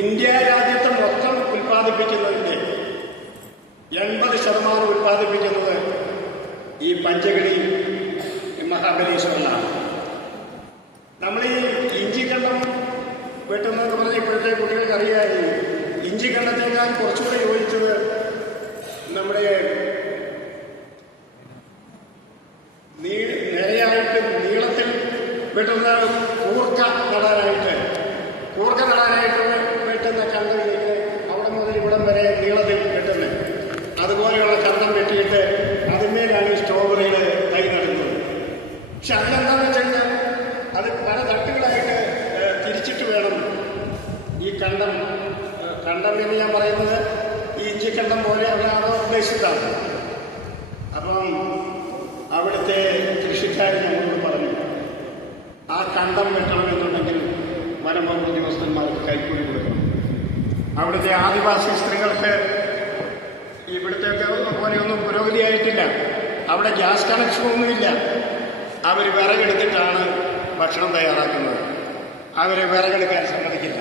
India രാജ്യത്ത് മൊത്തം ഉൽപ്പാദിപ്പിക്കുന്നതിന്റെ 80% ഉൽപ്പാദിപ്പിക്കുന്നത് ഈ പഞ്ചഗണി മഹാബലീശ്വരനാണ്. നമ്മൾ ഈ ഇഞ്ചിക്കണ്ടം വെട്ടുന്നതൊക്കെ പറഞ്ഞാൽ ഇപ്പോഴത്തെ കുട്ടികൾക്ക് അറിയാതെ ഇഞ്ചിക്കണ്ടത്തേക്കാൾ കുറച്ചുകൂടെ യോജിച്ചത് നമ്മുടെ നിരയായിട്ട് നീളത്തിൽ വെട്ടുന്ന കൂർക്ക നടാനായിട്ട് വെട്ടുന്ന കണ്ടമിലേക്ക് അവിടെ മുതൽ ഇവിടം വരെ നീളത്തിൽ വെട്ടുന്നത്. അതുപോലെയുള്ള കണ്ടം വെട്ടിയിട്ട് അതിന്മേലാണ് ഈ സ്ട്രോബെറികൾ തൈ നടുന്നത്. പക്ഷെ അതിലെന്താണെന്ന് വെച്ച് കഴിഞ്ഞാൽ അത് പല തട്ടുകളായിട്ട് തിരിച്ചിട്ട് വേണം ഈ കണ്ടം എന്ന് ഞാൻ പറയുന്നത് ഈ ഇഞ്ചിക്കണ്ടം പോലെ അവിടെ ഉദ്ദേശിച്ചതാണ്. അപ്പം അവിടുത്തെ കൃഷിക്കാർ നമ്മളോട് പറഞ്ഞു, ആ കണ്ടം വെട്ടണമെന്നുണ്ടെങ്കിൽ വനംവകുപ്പ് ഉദ്യോഗസ്ഥന്മാർക്ക് കൈക്കൂലി കൊടുക്കണം. അവിടുത്തെ ആദിവാസി സ്ത്രീകൾക്ക് ഇവിടുത്തെ പോലെയൊന്നും പുരോഗതിയായിട്ടില്ല. അവിടെ ഗ്യാസ് കണക്ഷനൊന്നുമില്ല. അവർ വിറകെടുത്തിട്ടാണ് ഭക്ഷണം തയ്യാറാക്കുന്നത്. അവരെ വിറകെടുക്കാൻ സമ്മതിക്കില്ല.